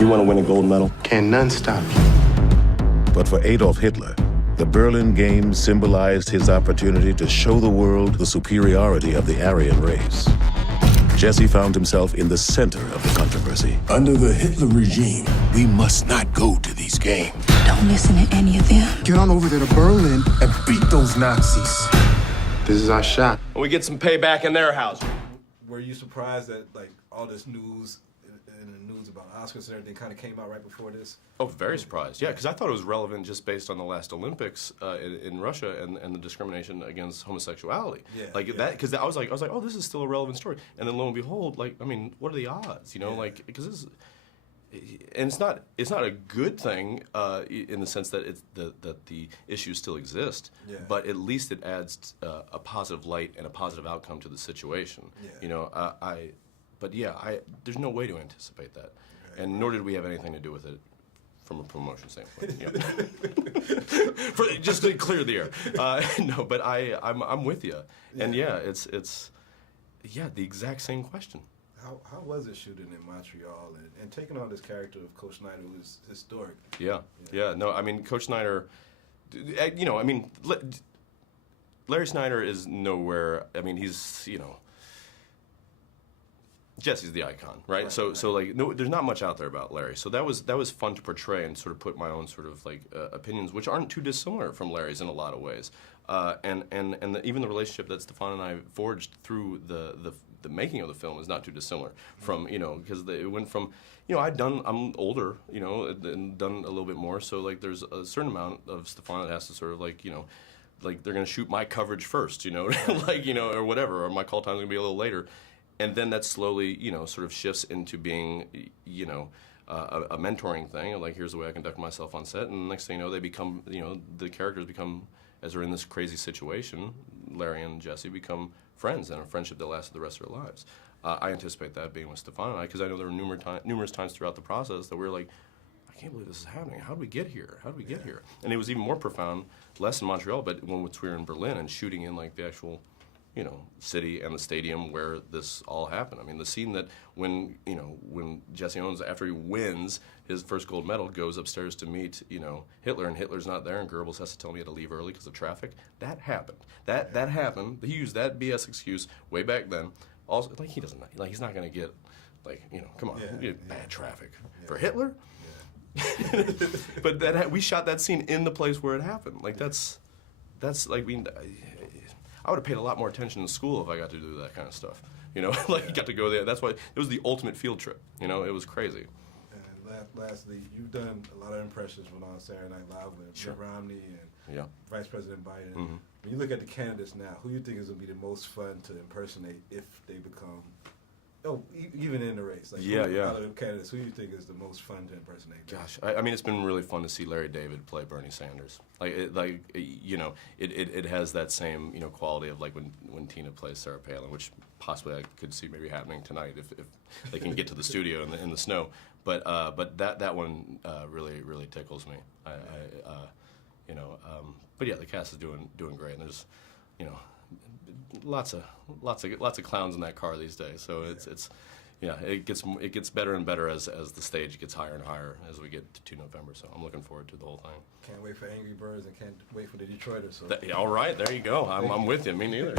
You want to win a gold medal? Can none stop you? But for Adolf Hitler, the Berlin Games symbolized his opportunity to show the world the superiority of the Aryan race. Jesse found himself in the center of the controversy. Under the Hitler regime, we must not go to these games. Don't listen to any of them. Get on over there to Berlin and beat those Nazis. This is our shot. We get some payback in their house. Were you surprised that like all this news and the news about Oscars and everything kind of came out right before this? Oh, very surprised. Yeah, because I thought it was relevant just based on the last Olympics in Russia and the discrimination against homosexuality. Yeah, like that, because I was like, oh, this is still a relevant story. And then lo and behold, like, I mean, what are the odds? You know, like, because this is, and it's not a good thing in the sense that that the issues still exist. Yeah. But at least it adds a positive light and a positive outcome to the situation. Yeah. You know, but yeah, there's no way to anticipate that, and nor did we have anything to do with it from a promotion standpoint. You know. Just to clear the air. No, but I'm with you, and yeah, it's the exact same question. How was it shooting in Montreal and taking on this character of Coach Snyder, who is historic? Yeah. No, I mean, Coach Snyder, you know, I mean, Larry Snyder is nowhere. I mean, he's, you know, Jesse's the icon, right? So like, no, there's not much out there about Larry. So that was fun to portray and sort of put my own sort of like opinions, which aren't too dissimilar from Larry's in a lot of ways. And even the relationship that Stefan and I forged through the making of the film is not too dissimilar from, you know, because it went from, you know, I'm older, you know, and done a little bit more. So like, there's a certain amount of Stefan that has to sort of like, you know, like they're gonna shoot my coverage first, you know, like, you know, or whatever, or my call time's gonna be a little later. And then that slowly, you know, sort of shifts into being, you know, a mentoring thing. Like, here's the way I conduct myself on set. And the next thing you know, they become, you know, the characters become, as they're in this crazy situation, Larry and Jesse become friends, and a friendship that lasted the rest of their lives. I anticipate that being with Stefan and I, because I know there were numerous times throughout the process that we were like, I can't believe this is happening. How did we get here? How did we get here? And it was even more profound, less in Montreal, but when we were in Berlin and shooting in like the actual, you know, city and the stadium where this all happened. I mean, the scene that when Jesse Owens, after he wins his first gold medal, goes upstairs to meet, you know, Hitler, and Hitler's not there, and Goebbels has to tell me to leave early because of traffic. That happened. That happened. He used that BS excuse way back then. Also, like, he doesn't, like, he's not going to get, like, you know, come on, bad traffic for Hitler. Yeah. But we shot that scene in the place where it happened. Like, that's like, I would have paid a lot more attention in school if I got to do that kind of stuff. You know, like, got to go there. That's why it was the ultimate field trip. You know, it was crazy. And lastly, you've done a lot of impressions on Saturday Night Live with Mitt Romney and Vice President Biden. Mm-hmm. When you look at the candidates now, who do you think is going to be the most fun to impersonate if they become, even in the race? Like, out of the candidates, who do you think is the most fun to impersonate? Gosh, I mean, it's been really fun to see Larry David play Bernie Sanders. You know, it has that same, you know, quality of like when Tina plays Sarah Palin, which possibly I could see maybe happening tonight if they can get to the studio in the snow. But that one really tickles me. You know, but yeah, the cast is doing great, and there's, you know, lots of clowns in that car these days. So it's yeah, it gets better and better as the stage gets higher and higher as we get to November. So I'm looking forward to the whole thing. Can't wait for Angry Birds and can't wait for the Detroiters. So. All right, there you go. I'm with you. Me neither.